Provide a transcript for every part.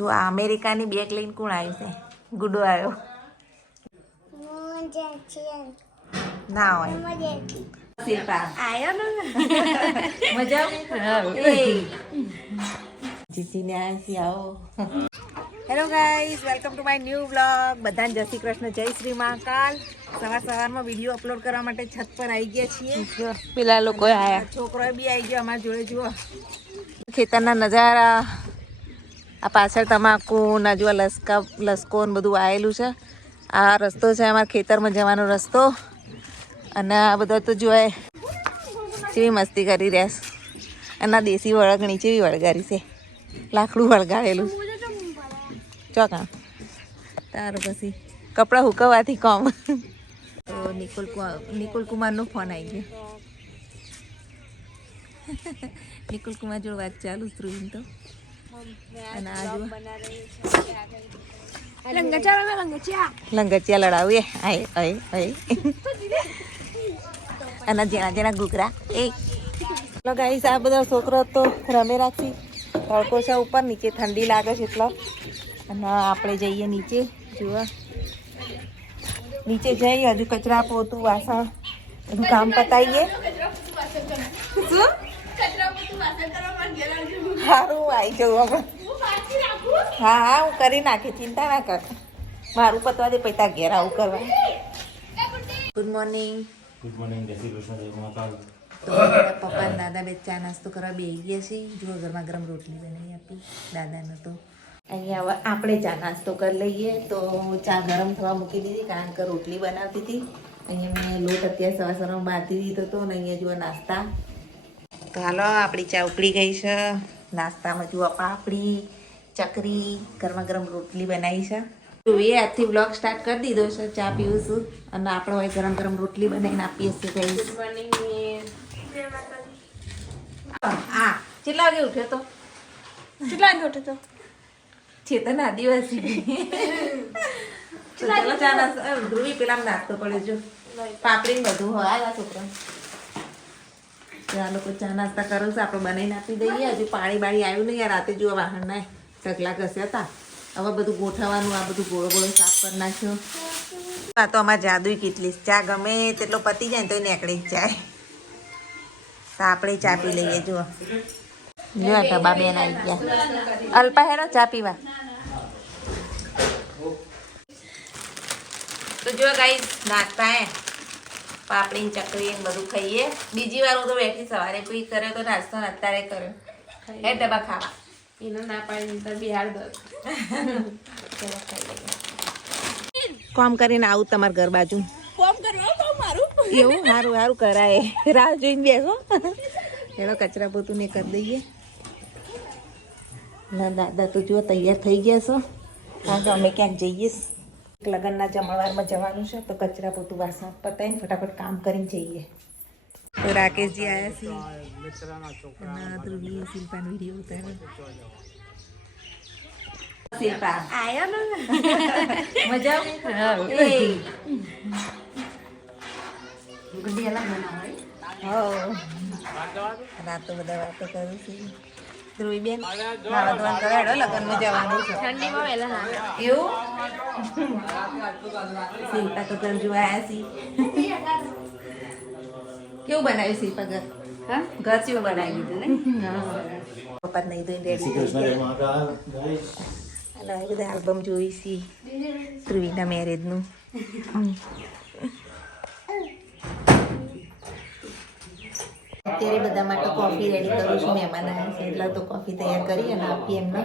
જો આ અમેરિકાની બેગ લઈને કોણ આવ્યું છે? ગુડો આવ્યો ના હોય. શિલ્પા આવ્યો ને મજા જીજીને આવ્યા આવો. Hello guys, welcome to my new vlog. બધાને જય શ્રી કૃષ્ણ, જય શ્રી મહાકાલ. સવારમાં વિડીયો અપલોડ કરવા માટે છત પર આવી ગયા છીએ. પેલા લોકો આયા, છોકરો બી આવી ગયો અમારા જોડે. જુઓ ખેતરના નજારા. આ પાછળ તમાકુ ના જુઓ લસકો ને બધું આવેલું છે. આ રસ્તો છે અમારા ખેતરમાં જવાનો રસ્તો. અને આ બધા તો જોએ કેવી મસ્તી કરી રહ્યા છે. અને આ દેશી વળગણી કેવી વળગારી છે, લાકડું વળગાડેલું ચોકા. તારું પછી કપડાં હુકવવાથી કોમ. તો નિકુલ કુમારનો ફોન આવી ગયો. નિકુલ કુમાર જોડે વાત ચાલુ જ રહી તો. અને આ જો લંગચિયા લડાવીએ આય આય આય. અને જેના ઘૂઘરા એ ગાઈસ. આ બધા છોકરો તો રમે રાખી. તડકો છે ઉપર, નીચે ઠંડી લાગે છે એટલો. અને આપણે જઈએ નીચે. જુઓ નીચે જઈ હજુ કચરા પોતું વાસણ બધું કામ પતાવીએ. સારું આવી જવું હવે. હા હા હું કરી નાખી, ચિંતા ના કર. મારું પતવા દે પૈસા ઘેર આવું કરવા. Good morning. ગુડ મોર્નિંગ, જય શ્રી કૃષ્ણ, જય મહાકાલ. તો પપ્પા અને દાદા બે ચા નાસ્તો કરવા બેસી ગયા છે. જો ગરમા ગરમ રોટલી બનાવી આપી દાદાને. તો અહીંયા હવે આપણે ચા નાસ્તો કરી લઈએ. તો ચા ગરમ થવા મૂકી દીધી, કારણ કે રોટલી બનાવતી હતી. અહીંયા મેં લોટ અત્યારે સવારમાં બાંધી દીધો હતો. અને અહીંયા જુઓ નાસ્તા. તો હાલો આપણી ચા ઉકળી ગઈ છે. નાસ્તામાં જુઓ પાપડી, ચકરી, ગરમા ગરમ રોટલી બનાવી છે. તો એ આજથી બ્લોગ સ્ટાર્ટ કરી દીધો છે. ચા પીવું છું અને આપણે હવે ગરમ ગરમ રોટલી બનાવીને આપીએ છીએ. Good morning. હા કેટલા વાગે ઉઠ્યો તો? કેટલા વાગે ઉઠ્યો તો? ચેતન આદિવાસી. ચાલો ચા નાસ્તો. ધ્રુવી પેલા નાસ્તો પડે જો પાપડી ને બધું હોય આ છોકરા. આ લોકો ચા નાસ્તા કરો છે, આપણે બનાવીને આપી દઈએ. હજુ પાણી બાળી આવ્યું નહીં. રાતે જુઓ વાહન ના ઢગલા ઘસ્યા હતા. હવે બધું ગોઠવવાનું, આ બધું ગોળો ગોળો સાફ કરી નાખ્યો. આ તો અમારે જાદુઈ કેટલી ચા ગમે તેટલો પતી જાય ને તો નીકળી જ જાય. તો આપણે ચા પી લઈએ. જુઓ જો ગબા બેન આવી ગયા. અલ્પા હેરો ચા પીવા. તો જો ગાઈસ નાસ્તા હે પાપડી ને ચકરી ને બધું ખાઈએ. બીજી વાર હું તો બેઠી, સવારે કોઈ કર્યો તો નાસ્તો ને અત્યારે કર્યો. હે ડબ્બા ખાવા એને ના પાડી તો બિહાર દો. કામ કરીને આવું તમારા ઘર બાજુ. કોમ કરવા તો મારું એવું સારું સારું કરાય. રાહ જોઈને બેસો. એનો કચરા પોતું ને કરી દઈએ. ના દાદા તો જો તૈયાર થઈ ગયા છો, કારણ કે અમે ક્યાંક જઈએ. લગ્નના જમણવારમાં જવાનું છે. તો કચરા પોતું વાસણ પતાવીને ફટાફટ કામ કરીને જઈએ. તો રાકેશજી આવ્યા છે. ધ્રુવી શિલ્પાનો વિડીયો ઉતાર્યો. શિલ્પા આયો ને મજા રાતો બધા વાતો કરું છું. ધ્રુવી બેન નાવા ધોવાનું કરાડો, લગ્નમાં જવાનું છે. ઠંડીમાં વહેલા ના એવું શિલ્પા તો ઘર જોવા આવ્યા છીએ. કેવું બનાવ્યું શિલ્પા ઘર? હા ઘર કેવું બનાવી દીધું ને? પપ્પા નહીં ધોઈને જય શ્રી કૃષ્ણ, જય મહાકાલ. હાલો બધા આલ્બમ જોઈ છીએ ધ્રુવીના મેરેજનું. અત્યારે બધા માટે કોફી રેડી કરું છું. મહેમાન આવ્યા છે એટલે તો કોફી તૈયાર કરી અને આપીએ એમને.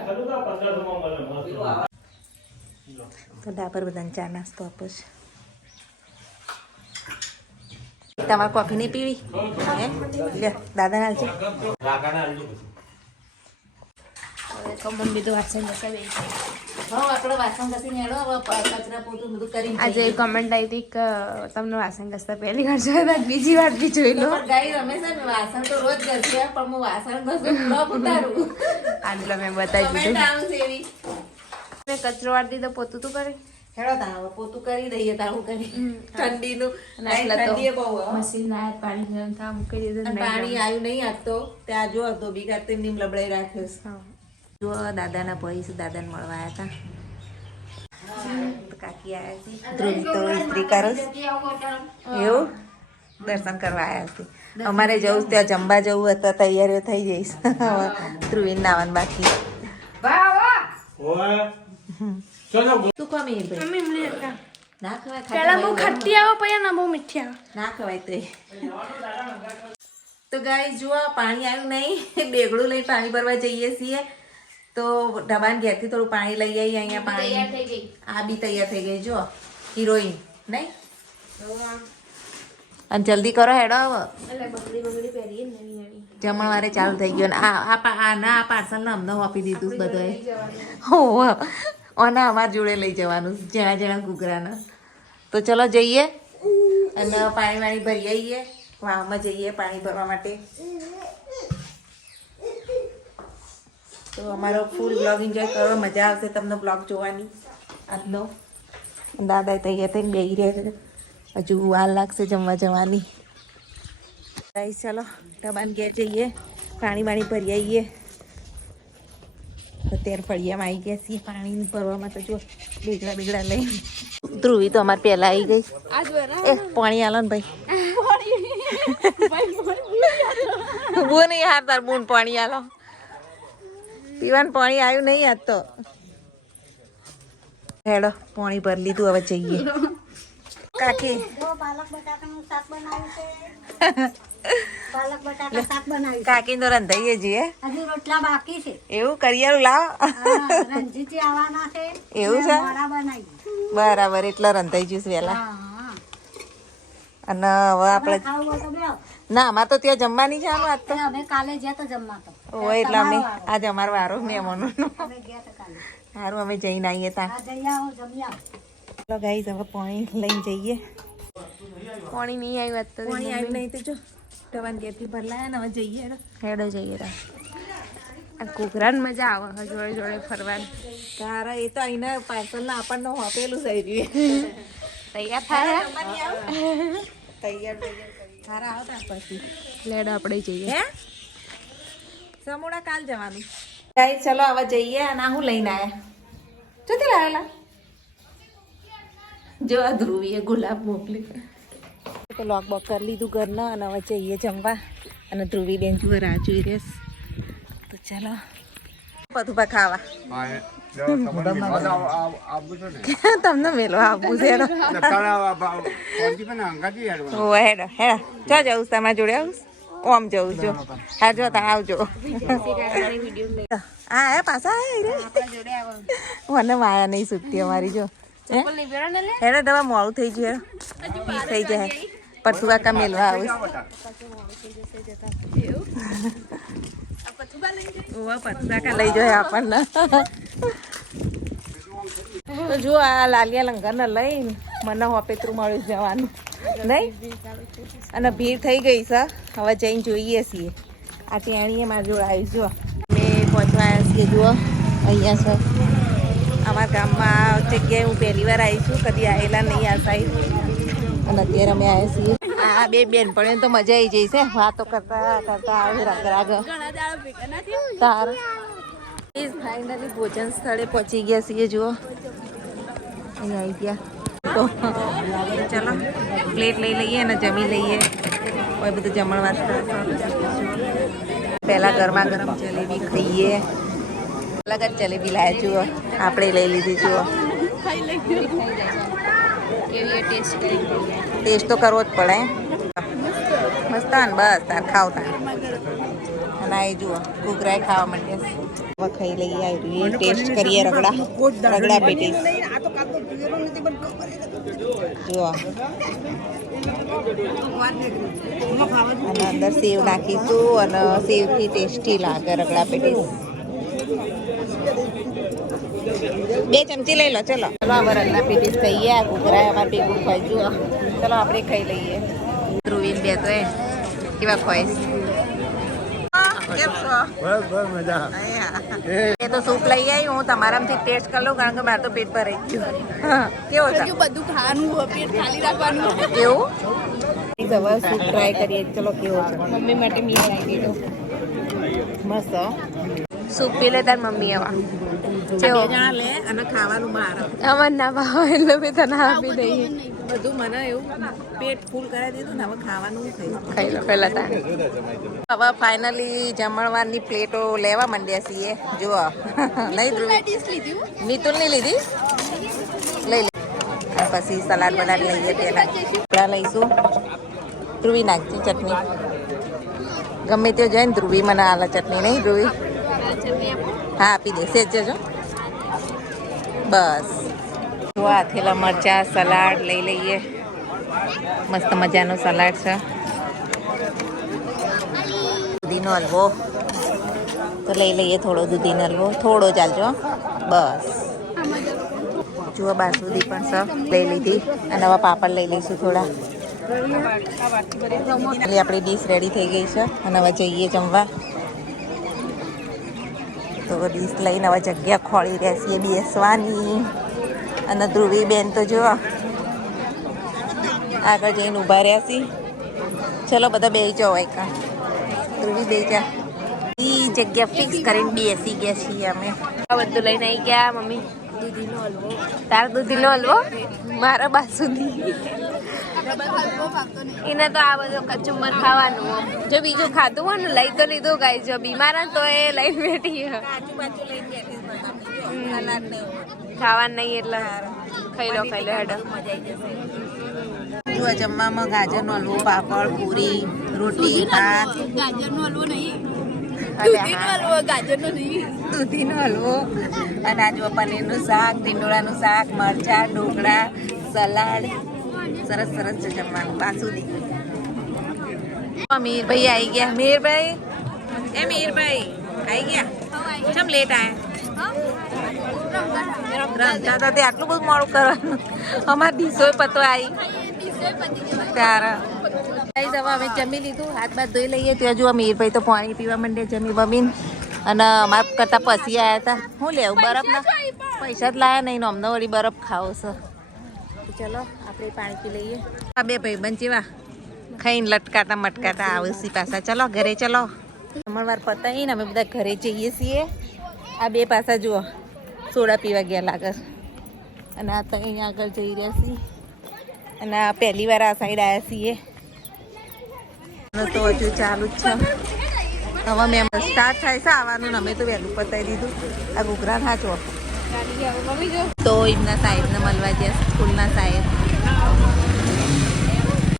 તો ડાબર બધાને ચા નાસ્તો આપો છે. તમારે કોફી નહીં પીવી? લે દાદા ના છે. મમ્મી તો વાસણ ઘસાવે. હા આપણે વાસણ ઘસીને હેડો. હવે કચરા પોતું બધું કરીને આજે કમેન્ટ આવી હતી કે તમને વાસણ ઘસતા પહેલી વાર જોયા, બીજી વાર બી જોઈ લો. ગાઈ રમે છે ને વાસણ તો રોજ ઘસે, પણ હું વાસણ ઘસું બ્લોગ ઉતારું. આટલો મેં બતાવી કમેન્ટ દીધું. આવું છે એવી. મેં કચરો વાળી દીધો, પોતું તું કરે. હેડો તાવ પોતું કરી દઈએ. તારું કરી ઠંડીનું આટલા તો ઠંડીએ બહુ મશીન ના પાણી ગરમ થવા મૂકી દીધું. પાણી આવ્યું નહીં આજ તો. ત્યાં જો હતો બીગા તેમ લબડાઈ રાખ્યો છે. હા જો દાદાના ભાઈ છે, દાદાને મળવા આવ્યા હતા. તો કાકી આવ્યા છે. ધ્રુવ તો ઇસ્ત્રી કરો છો? એવું દર્શન કરવા આવ્યા છે. અમારે જવું છે, ત્યાં જમવા જવું હતા, તૈયારીઓ થઈ જઈશ. ધ્રુવીને નાવાનું બાકી. ઓય ચલો તું કોમી ભાઈ ના ખવાય, પેલા બહુ ખટ્ટી આવે પછી ના બહુ મીઠી આવે. ના ખવાય તો ગાઈસ જુઓ પાણી આવ્યું નહીં. બેગડું લઈને પાણી ભરવા જઈએ છીએ. તો ઢબાન ઘેરથી થોડું પાણી લઈ આવીએ. અહીંયા પાણી આ બી તૈયાર થઈ ગઈ. જો હિરોઈન નહીં. અને જલ્દી કરો હેડો હવે. જમણવારે ચાલુ થઈ ગયો. આ પાર્સલ ને અમને આપી દીધું બધાએ. હો અને અમારા જોડે લઈ જવાનું જણા ઘૂઘરાના. તો ચલો જઈએ અને પાણી ભરી આવીએ. વાવમાં જઈએ પાણી ભરવા માટે. તો અમારો ફૂલ બ્લોગ એન્જોય કરો. મજા આવશે તમને બ્લોગ જોવાની આજનો. દાદા તૈયાર થઈને બેસી રહ્યા છે. હજુ વાર લાગશે જમવા જવાની. ગાઈસ ચલો ઢબાન ઘેર જઈએ, પાણી ભરી આવીએ. અત્યારે ફળિયામાં આવી ગયા છીએ પાણી ભરવામાં. તો જો બેગડા લઈ. ધ્રુવી તો અમારે પહેલા આવી ગઈ. એ પાણી આલો ને ભાઈ. બો નહીં હાર તાર બૂન પાણી આલો. પીવાનું પાણી આવ્યું નહીં આજ તો. હેડો પાણી ભરી લીધું, હવે જઈએ. કાકી કાકી તો રંધાઈએ છીએ. એવું કરિયારું લાવો. એવું છે બરાબર. એટલે રંધાઈ જઈશ વહેલા. અને હવે આપણે ના અમારે તો ત્યાં જમવાની છે. આજ તો કાલે જ્યાં તો જમવા તો હોય એટલે અમે આજે અમારો વારો મહેમાનો. સારું અમે જઈને આવીએ ત્યાં. ચલો ગાઈસ હવે પાણી લઈને જઈએ. પાણી નહીં આવ્યું તો પાણી આવ્યું નહીં તો જો ટવાન ગેટથી ભરલાયા ને હવે જઈએ. હેડો જઈએ તા. આ ઘૂઘરાને મજા આવે જોડે જોડે ફરવાની. તારા એ તો અહીંના પાર્સલના આપણને આપેલું થઈ રહ્યું. તૈયાર થાય તૈયાર સારા આવતા પછી લેડ આપણે જઈએ. હે સમોડા કાલ જવાનું. ગાઈસ ચલો હવે જઈએ. અને હું લઈને આયા જોતી લાવેલા. જો આ ધ્રુવીએ ગુલાબ મોકલી. તો લોક બોક કરી લીધું ઘરના. અને હવે જઈએ જમવા. અને ધ્રુવી બેન જુએ રાહ જોઈ રહેશ. તો ચાલો બધું ખાવા. તમને મેલો આપવું છે. હેડો ચો જવું તમારા જોડે આવું. ઓમ જવું જો. હા જો તા આવજો. હા હે પાછા મને માયા નહીં છૂટતી અમારી. જો હેડો તમે મોડું થઈ ગયું. હેડો થઈ જાય. પથુ કાકા મેલવા આવું. પથુ કાકા લઈ જાય આપણને. તો જો આ લાલિયા લંગરને લઈને મને હોપેતરું મળ્યું જવાનું નહીં. અને ભીડ થઈ ગઈ છે. હવે જઈને જોઈએ છીએ. આ ટેણીએ મારી જોડે આવી. જો અમે પહોંચવા આવ્યા છીએ. જુઓ અહીંયા છે અમારા ગામમાં. આ જગ્યાએ હું પહેલી વાર આવી છું. કદી આવેલા નહીં આ સાઈડ. અને અત્યારે અમે આવ્યા છીએ. આ બે બેનપણીઓ તો મજા આવી જઈ છે. વાતો કરતા કરતા આવે રાગ તાર. ફાઇનલી ભોજન સ્થળે પહોંચી ગયા છીએ. જુઓ અહીંયા આવી ગયા. તો ચાલો પ્લેટ લઈ લઈએ અને જમી લઈએ. કોઈ બધું જમણવાર પહેલાં ગરમા ગરમ જલેબી ખાઈએ. અલગ જ જલેબી લાવ્યા. જુઓ આપણે લઈ લીધી. જુઓ ટેસ્ટ તો કરવો જ પડે. મસ્ત ને બસ તાર ખાવ તાર. અને આ જુઓ ઘૂઘરાય ખાવા માંડ્યા. હવે ખાઈ લઈએ. આવી ટેસ્ટ કરીએ. રગડા પેટીસ જુઓ. અને અંદર સેવ નાખીશું. અને સેવથી ટેસ્ટી લાગે રગડા પેટીસ. 2 ચમચી લઈ લો. ચલો ચલો હવે રગડા પેટીસ ખાઈએ. આ ઘૂઘરા અમારે ભેગું ખાઈ. જુઓ ચલો આપણે ખાઈ લઈએ. ધ્રુવીને બે તો કેવા ખોઈશ. એ તો સૂપ લઈ આવી. હું તમારામાંથી ટેસ્ટ કરી લઉં કારણ કે મારે તો પેટ ભરાઈ ગયું. કેવો છે બધું ખાવાનું પેટ ખાલી રાખવાનું. એવું હવે સૂપ ટ્રાય કરીએ. ચલો કેવો છે. મમ્મી માટે મીઠ લાવી દીધો. મસ્ત સૂપ પી લે તાર મમ્મી આવા બે જણા લે અને ખાવાનું બહાર અમાર ના ભાવ એટલે મેં તને આપી દઈએ બધું મને એવું પેટ ફૂલ કરાવી દીધું ને હવે ખાવાનું થયું ખાઈ લો પેલા તાર હવે ફાઇનલી જમણવારની પ્લેટો લેવા માંડ્યા છીએ જુઓ નહીં ધ્રુવી મિતુલ ની લીધી લઈ લે અને પછી સલાડ બલાડ લઈએ પેલા પેલા લઈશું ધ્રુવી નાખતી ચટણી ગમે તે જોઈને ધ્રુવી મને આલા ચટણી નહીં ધ્રુવી હા આપી દે સેજ જજો બસ જો આ થેલા મરચા સલાડ લઈ લઈએ મસ્ત મજાનો સલાડ છે દૂધીનો હલવો તો લઈ લઈએ થોડો દૂધીનો હલવો થોડો ચાલજો બસ જુઓ બાસુદી પણ છે લઈ લીધી અને હવે પાપડ લઈ લઈશું થોડા એટલે આપણી ડીશ રેડી થઈ ગઈ છે અને હવે જઈએ જમવા તો ડીશ લઈને હવે જગ્યા ખોળી રહેશે બેસવાની અને ધ્રુવી બેન તો જુઓ આગળ જઈને ઊભા રહ્યા છીએ ચલો બધા બેસી જાઓ એક ધ્રુવી બેસી જા એ જગ્યા ફિક્સ કરીને બેસી ગયા છીએ અમે આ બધું લઈને આવી ગયા મમ્મી દૂધીનો હલવો તાર દૂધીનો હલવો મારા બાસુદી એને તો આ બધું કચુંબર ખાવાનું જો બીજું ખાતું હોય ને લઈ તો લીધું ગાય જો બીમાર હોય તો એ લઈને બેઠી આજુબાજુ લઈને બેઠી સલાડ ને ખાવાનું નહીં એટલે ખાઈ લો હેડો જો જમવામાં ગાજરનો હલવો પાપડ પૂરી રોટી ભાત દૂધીનો હલવો અને આજુ પનીરનું શાક ટીંડોળાનું શાક મરચાં ઢોકળા સલાડ સરસ સરસ છે જમવાનું બાસુદી મીરભાઈ આવી ગયા મીરભાઈ મીરભાઈ આવી ગયા ચમ લેટ આયા રમતા હતા તે આટલું બધું મોડું કરવાનું અમારે ડીશો પતો આવી તારા હવે અમે જમી લીધું હાથ બાદ ધોઈ લઈએ ત્યાં જો મીરભાઈ તો પાણી પીવા માંડે જમી બમીન અને અમારા કરતા પછી આવ્યા હતા શું લેવું બરફ ના પૈસા જ લાયા નહીં અમને વળી બરફ ખાવો છે ચલો આપણે પાણી પી લઈએ આ બે ભાઈ બંધ જેવા ખાઈને લટકાતા મટકાતા આવશે પાછા ચલો ઘરે ચલો જમણવાર પતાવીને અમે બધા ઘરે જઈએ છીએ આ બે પાછા જુઓ સોડા પીવા ગયા લાગે અને આ તો અહીંયા આગળ જઈ રહ્યા છીએ અને આ પહેલી વાર આ સાઈડ આવ્યા છીએ તો હજુ ચાલુ જ છે હવે મેં સ્ટાર્ટ થાય છે આવવાનું ને અમે તો વહેલું પતાવી દીધું આ ઘૂઘરા હાચો તો એમના સાહેબને મળવા ગયા સ્કૂલના સાહેબ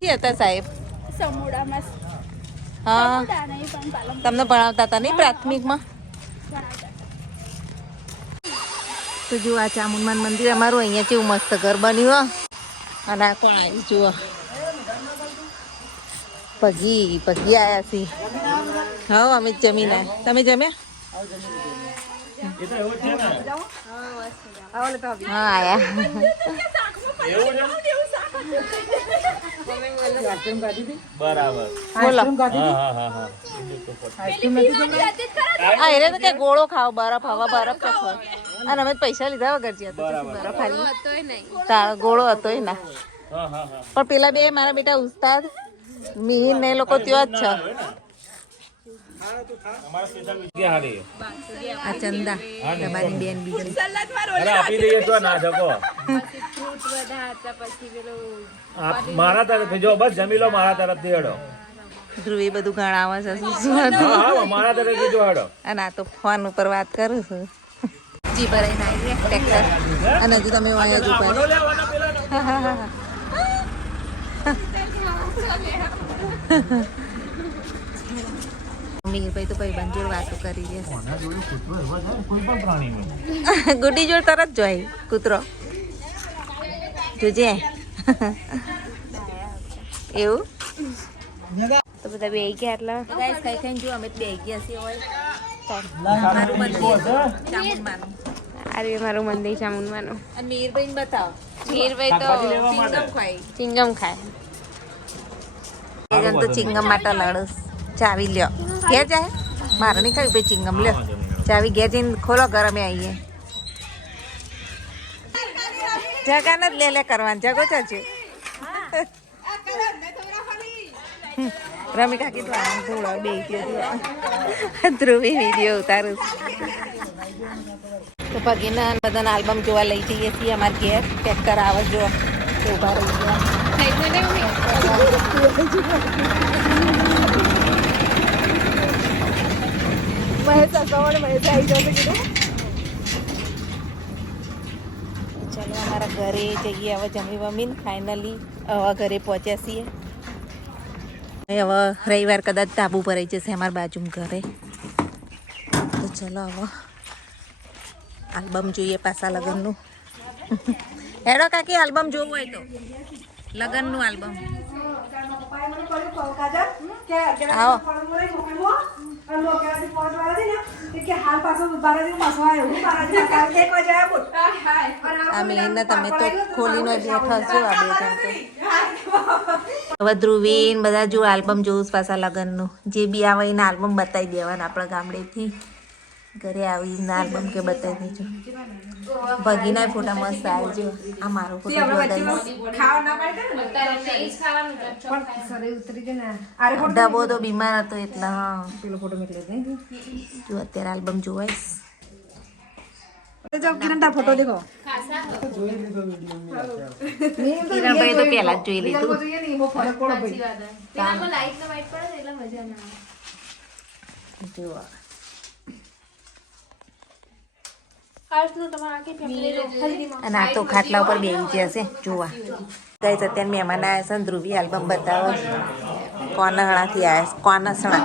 હતા સાહેબ હા તમને ભણાવતા હતા નહીં પ્રાથમિકમાં તો જુઓ આ ચામુંડમાનું મંદિર અમારું અહીંયા કેવું મસ્ત ઘર બન્યું અને આ કોણ આવી જુઓ પગી આવ્યા છીએ હા અમે જમીને તમે જમ્યા હા આયા બોલો હા એને તો કે ગોળો ખાઓ બરફ હવા બરફ તો ખાઓ અને અમે પૈસા લીધા વગર જ્યાં બરફ ખાલી ગોળો હતો ના પણ પેલા બે મારા બેટા ઉસ્તાદ મિહિર ને લોકો ત્યાં જ છે આ ચંદા તમારી બેન બીજી મારા તરફથી જો બસ જમી લો મારા તરફથી હેડો ધ્રુવી બધું ગણાવે છે મારા તરફથી જો હેડો અને આ તો ફોન ઉપર વાત કરું છું જી ભરાઈને આવી ટ્રેક્ટર અને હજુ તમે અહીંયા જ ઉભા મીરભાઈ તો ભાઈ બંધ જોડે વાતો કરી રહ્યા ગુડી જોડ તરત જોઈ કૂતરો જોજે એવું તો બધા બે ગયા એટલે ગાઈસ ખાઈ ખાઈને જો અમે બે ગયા છીએ હોય મારું મંદિર ચામુંડમાનું અરે મારું મંદિર ચામુંડમાનું અને મીરભાઈ ને બતાવો મીરભાઈ તો ચિંગમ ખાય ચિંગમ ખાય એ જણ તો ચિંગમ માટે લડસ ચાવી લ્યો ઘેર જાય મારે નહીં ખાવી ભાઈ ચિંગમ લ્યો ચાવી ઘેર જઈને ખોલો ઘર અમે આવીએ જગા ને જ લે કરવાનું જગો ચાલશે રમી કાકી તો આમ થોડો બે ધ્રુવી વિડીયો ઉતારું તો પગીના બધાના આલ્બમ જોવા લઈ જઈએ છીએ અમારા ઘેર પેક કરાવે જો ઉભા રહી ગયા ચાલો અમારા ઘરે જઈએ હવે જમી વમીને ફાઇનલી હવે ઘરે પહોંચ્યા છીએ હવે રવિવાર કદાચ ધાબુ ભરાઈ જશે અમારા બાજુમાં ઘરે તો ચલો હવે આલ્બમ જોઈએ પાછા લગ્નનું હેડો કાકી આલ્બમ જોવું હોય તો લગ્નનું આલ્બમ આવો આ મિલિંદા તમે તો ખોલીને બેઠા છો આ બે જણ તો હવે ધ્રુવીન બધા જો આલ્બમ જોવું પાછા લગ્નનું જે બી આવે એને આલ્બમ બતાવી દેવાના આપણા ગામડેથી ઘરે આવીને આલ્બમ કે બતાવી દેજો ભગીના ફોટા મસ્ત આવજો આ મારો ફોટો ડબો તો બીમાર હતો એટલે હા પેલો ફોટો મોકલે જો અત્યારે આલ્બમ જોવાઈશ ફોટો દેખો કિરણભાઈ તો પહેલા જ જોઈ લીધું જોવા અને આ તો ખાટલા ઉપર બેસી જશે જોવા ગઈ અત્યારે મહેમાન આવ્યા છે ધ્રુવી આલ્બમ બતાવો કોનહણાથી આવ્યા કોનસણા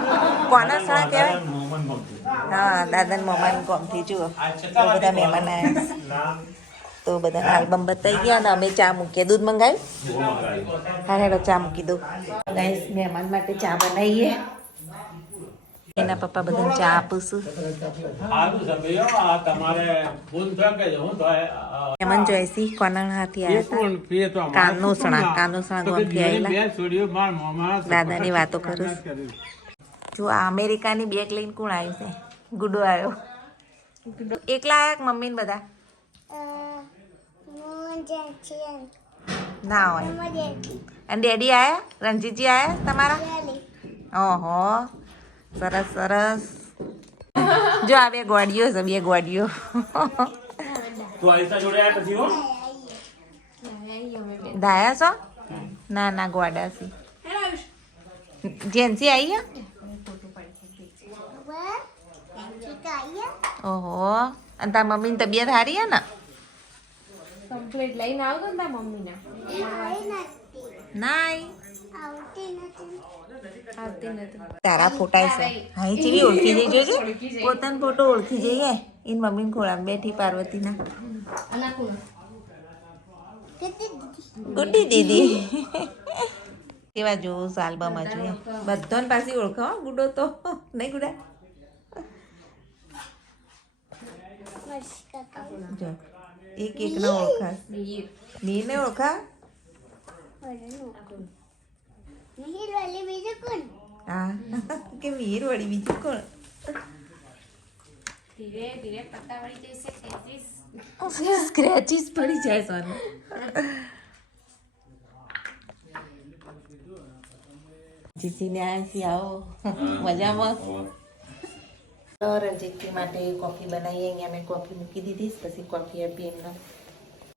કહેવાય હા દાદા મમાન ગમથી જુઓ તો બધા મહેમાન આવ્યા તો બધા આલ્બમ બતાવી ગયા અને અમે ચા મૂકીએ દૂધ મંગાવ્યું હા હેડો ચા મૂકી દઉં ગાઈસ મહેમાન માટે ચા બનાવીએ એના પપ્પા બધાને ચા આપું છું મહેમાન જોઈસી કોનહાથી આવ્યા હતા કાનોસણા ગોમથી આવેલા દાદાની વાતો કરું જો આ અમેરિકાની બેગ લઈને કોણ આવ્યું છે ગુડો આવ્યો એકલા આવ્યા કે મમ્મી ને બધા ના હોય અને ડેડી આયા રણજીતજી આયા તમારા ઓહો સરસ સરસ જો આ બે ગોડીઓ છે બે ગોડીઓ દાયા છો ના ના ગોડા છે જેન્સી આવી ઓહો અને તાર મમ્મીની તબિયત સારી હે ને કમ્પ્લીટ લઈને આવતો ને તાર મમ્મીને નાઈ આવતી નથી તારા ફોટા છે હા ચીવી ઓળખી જઈ જોજે પોતાનો ફોટો ઓળખી જઈએ એની મમ્મીને ખોળામાં બેઠી પાર્વતીના ગુડ્ડી દીદી કેવા જોઉં આલ્બમમાં જોઈએ બધાને પાછી ઓળખો ગુડો તો નહીં ગુડા જો એક ના ઓળખા નીરને ઓળખા હા કે મીર વળી બીજું કોણ ધીરે ધીરે પત્તા વળી જશે સ્ક્રેચીસ પડી જાય સોનું જીસીને આસી આવો મજામાં રણજીતજી માટે કોફી બનાવીએ અહીંયા મેં કોફી મૂકી દીધી પછી કોફી આપી એમને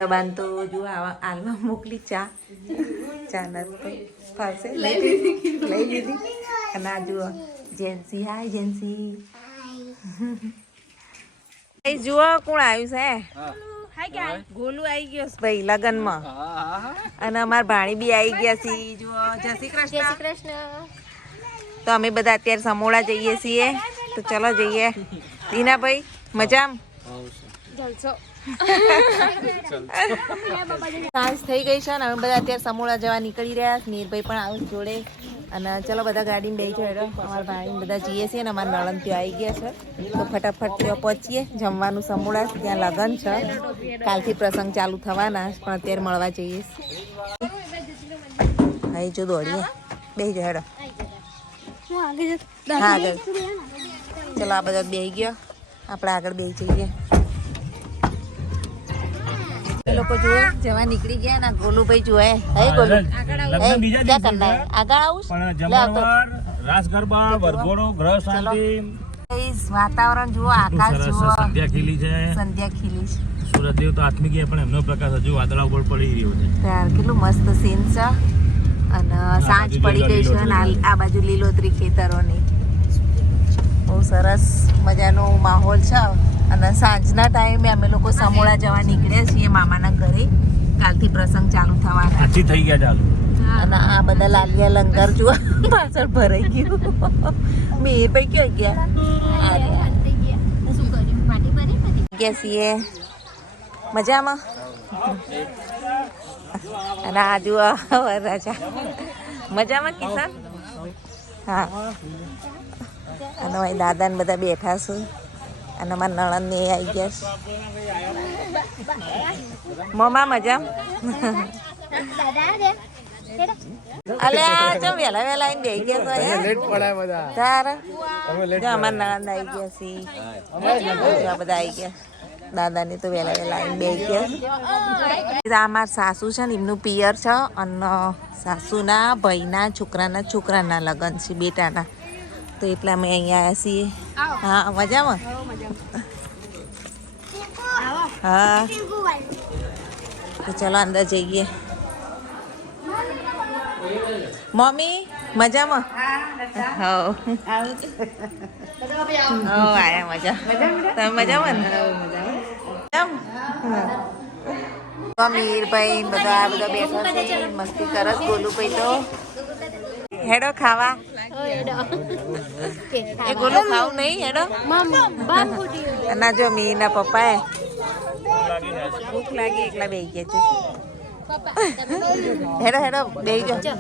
બાન તો જો આવા આલવા મોકલી ચા નાસ્તો ફાવશે લઈ લીધી અને આ જુઓ જેન્સી હાય જેન્સી જુઓ કોણ આવ્યું છે ગોલું આવી ગયો છે ભાઈ લગનમાં અને અમાર ભાણી બી આવી ગયા છે જુઓ જય શ્રી કૃષ્ણ તો અમે બધા અત્યારે સમોડા જઈએ છીએ તો ચલો જઈએ દીનાભાઈ મજામાં જલસો સાંજ થઈ ગઈ છે ને અમે બધા અત્યારે સમોડા જવા નીકળી રહ્યા નીરભાઈ પણ આવું જોડે અને ચલો બધા ગાડીમાં બેસી જાય અમારા ભાઈ બધા જઈએ છીએ ને અમારા નળન ત્યાં આવી ગયા છે તો ફટાફટ ત્યાં પહોંચીએ જમવાનું સમોડા ત્યાં લગન છે કાલથી પ્રસંગ ચાલુ થવાના પણ અત્યારે મળવા જઈએ હા જો દોડીએ બેસી જાય હા આગળ ચલો આ બધા બેસી ગયો આપણે આગળ બેસી જઈએ એ લોકો જોવે જવા નીકળી ગયા ના ગોલુભાઈ જોવે હે ગોલુ ક્યાં કરના આગળ આવું લે આવતો રાસ ગરબા વરઘોડો ગ્રહ શાંતિ ગાઈસ વાતાવરણ જુઓ, આકાશ સરસ જુઓ, સંધ્યા ખીલી છે. સંધ્યા ખીલી છે. સૂરજદેવ તો આથમી ગયા પણ એમનો પ્રકાશ હજુ વાદળા ઉપર પડી રહ્યો છે. યાર કેટલું મસ્ત સીન છે અને સાંજ પડી ગઈ છે અને આ બાજુ લીલોતરી ખેતરોની બહુ સરસ મજાનો માહોલ છે. અને સાંજના ટાઈમે અમે લોકો સમોડા જવા નીકળ્યા છીએ મામાના ઘરે. કાલથી પ્રસંગ ચાલુ થવાના આથી થઈ ગયા ચાલુ. અને આ બધા લાલિયા લંગર જુઓ પાછળ ભરાઈ ગયું. મીરભાઈ ક્યાં ગયા? ગયા છીએ મજામાં. અને આ જુઓ વરરાજા મજામાં. કિશન હા. અને ભાઈ દાદા ને બધા બેઠા છે અને મારા નણંદ ને આવી ગયા છે. મમ્મા મજા. અલે આ ચમ વેલા વેલા આઈને બેહી ગયા છો લેટ પડાય બધા તારા જો અમાર નણંદ આવી ગયા છે. આ બધા આવી ગયા. દાદાની તો વેલા વેલા આઈને બેહી ગયા. આ માર સાસુ છે ને એમનું પિયર છે અને સાસુના ભાઈના છોકરાના લગ્ન છે બેટાના. તો એટલે અમે અહીંયા આવ્યા છીએ. હા મજામાં. હા તો ચલો અંદર જઈએ. મમ્મી મજામાં? હો આયા મજા. તમે મજામાં ને? મીરભાઈ બધા બેઠા છે મસ્તી કરસ. ગોલુભાઈ તો હેડો ખાવા. એ ગોલુ ખાવું નહીં હેડો. ના જો મીના પપ્પાએ ભૂખ લાગી એકલા બેહી ગયા છે. હેડો હેડો બેહી જાઓ.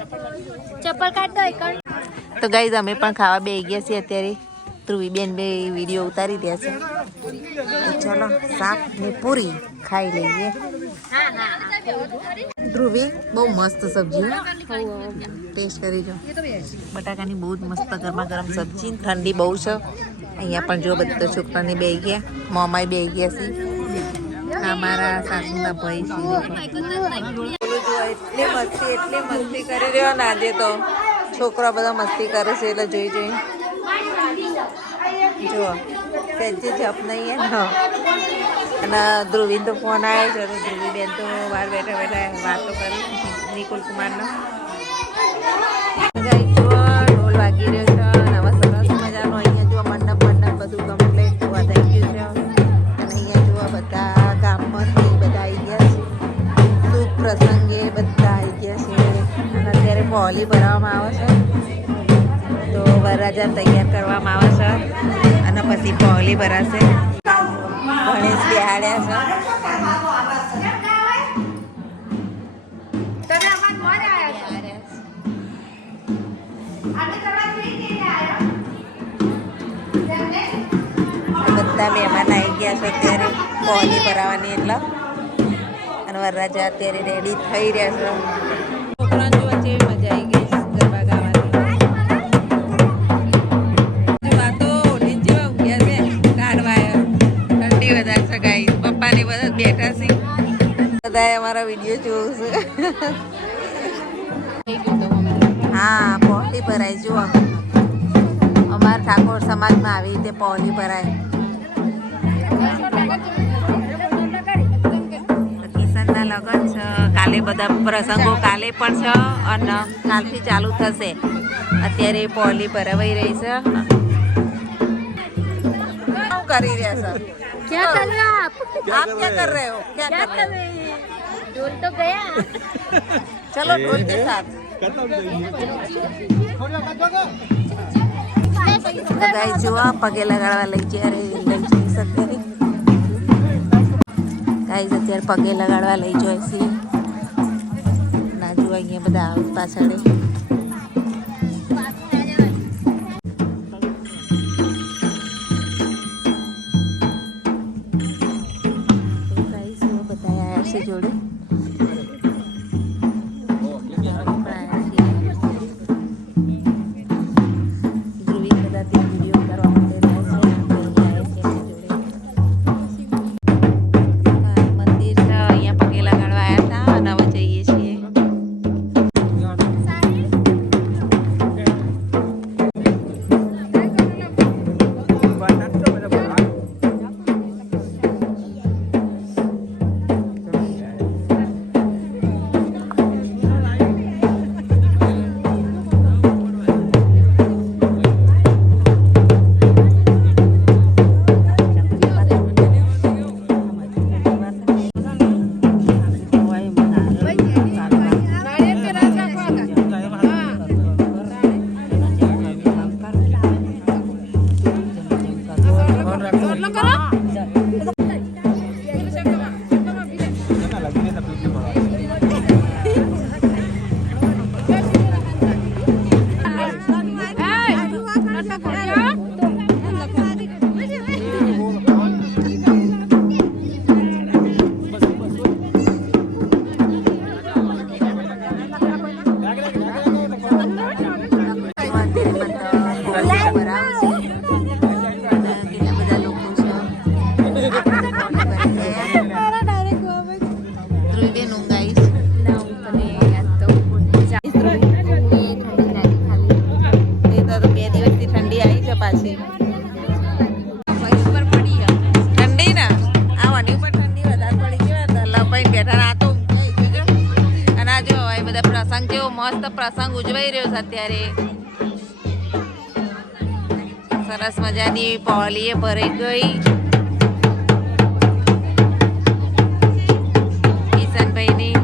ચપ્પલ કાઢ દો. તો ગાઈઝ અમે પણ ખાવા બેહી ગયા છીએ અત્યારે. ધ્રુવીબેન બે વિડીયો ઉતારી રહ્યા છે. તો ચલો શાક ને પૂરી ખાઈ લઈએ. ધ્રુવી બહુ મસ્ત સબ્જી ટેસ્ટ કરી જો. બટાકાની બહુ જ મસ્ત ગરમા ગરમ સબ્જી. ઠંડી બહુ છે અહીંયા પણ. જો બધા છોકરાને બેહી ગયા, મોમાય બેહી ગયા છે. આ મારા સાસુના ભાઈ છે. એટલી મસ્તી કરી રહ્યો ને આજે તો. છોકરા બધા મસ્તી કરે છે એટલે જોઈ જુઓ સહેજે જપ નહીં હે ને. અને ધ્રુવીન તો ફોન આવ્યો છે તો ધ્રુવીબેન તો બહાર બેઠા બેઠા વાતો કરી નિકુલ કુમારનો. ઢોલ વાગી રહ્યો છે અને હવે સરસ મજાનો અહીંયા જો મંડપ બધું કમ્પ્લીટ જોવા થઈ ગયું છે. અને અહીંયા જોવા બધા ગામમાંથી બધા આવી ગયા છે. શુભ પ્રસંગે બધા આવી ગયા છે. અને અત્યારે પહોલી ભરાવામાં આવે છે તો વરરાજા તૈયાર કરવામાં આવે છે અને પછી પહોલી ભરાશે. ગણેશ બેહાડ્યા છે. બધા મહેમાન આવી ગયા છે અત્યારે પહોલી ભરાવાની એટલે. અને વરરાજા અત્યારે રેડી થઈ રહ્યા છે. છોકરાને જોવા જેવી મજા આવી ગઈ ગરબા ગાવાની. ઠંડી વધારે છે ગાઈ. પપ્પાને બધા બેઠા છે. બધા અમારા વિડીયો જોઉં છે. હા પહોલી ભરાય જુઓ. અમારા ઠાકોર સમાજમાં આવી રીતે પહોલી ભરાય. કિશનના લગ્ન છે કાલે. બધા પ્રસંગો કાલે પણ છે અને કાલથી ચાલુ થશે. અત્યારે પહોલી ભરાવાઈ રહી છે. શું કરી રહ્યા છે? क्या कर रहे हो आप? आप क्या कर रहे हो? क्या कर रहे हो? ढोल तो गया. चलो ढोल के साथ. તો ગાઈસ જો આ પગે લગાડવા લઈ જઈ શકે. ગાઈસ અત્યારે પગે લગાડવા લઈ જાય છે. ના જો અહીંયા બધા પાછળ. જોડે ધ્રુવી બધા તે વિડીયો કરવા માટે મંદિર છે અહીંયા પગે લગાડવા આવ્યા હતા અને હવે જઈએ છીએ. મસ્ત પ્રસંગ ઉજવાઈ રહ્યો છે અત્યારે. સરસ મજાની પોલીએ ભરાઈ ગઈ. કિશનભાઈની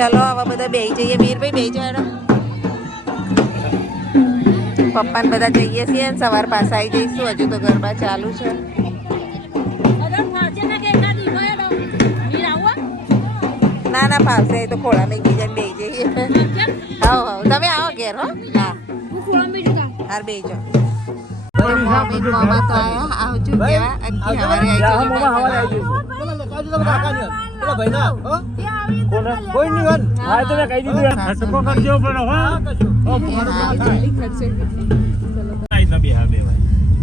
ચાલો આવા બધા બેહી જઈએ. મીરભાઈ બેહી જાઓ. પપ્પા ને બધા જઈએ છીએ ને સવાર પાસે આવી જઈશું. હજુ તો ગરબા ચાલુ છે. ના ના ફાવશે તો ખોળા મેં જઈને બેહી જઈએ. હા હા તમે આવો ઘેર. હો હા હાર બેહી જાઓ. આવજો કેવા અંકી હવારે આવી જજો.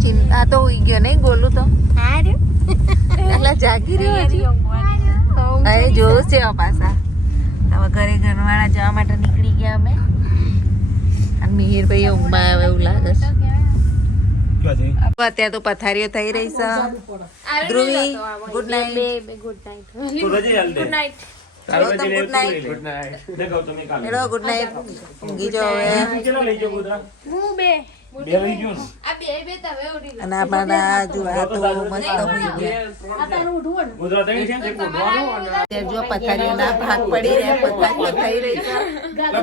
ચિંતા તો હોઈ ગયો નહીં ગોલું તો એટલે જાગી રહ્યો. હવે જોયું છે પાછા. હવે ઘરે ઘરવાળા જવા માટે નીકળી ગયા અમે. અને મિહિરભાઈ ઊંઘમાં આવે એવું લાગે છે. અત્યારે તો પથારીઓ થઈ રહી છે. Dhruvi good night. Good night. Good night. ઊંઘી જાઓ હવે. અને આપણા જુવા તો મસ્ત હોઈ ગયા. જો પથારીઓના ભાગ પડી રહ્યા. પથારીઓ થઈ રહી છે.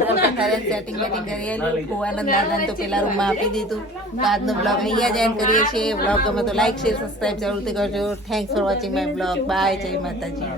પથારી સેટિંગ વેટિંગ કરી ભુવાનંદ દાદાને તો પેલા રૂમમાં આપી દીધું. તો આજનો બ્લોગ અહીંયા જ એન્ડ કરીએ છીએ. બ્લોગ ગમે તો લાઈક શેર સબસ્ક્રાઈબ જરૂરથી કરજો. Thanks for watching my blog. Bye. જય માતાજી.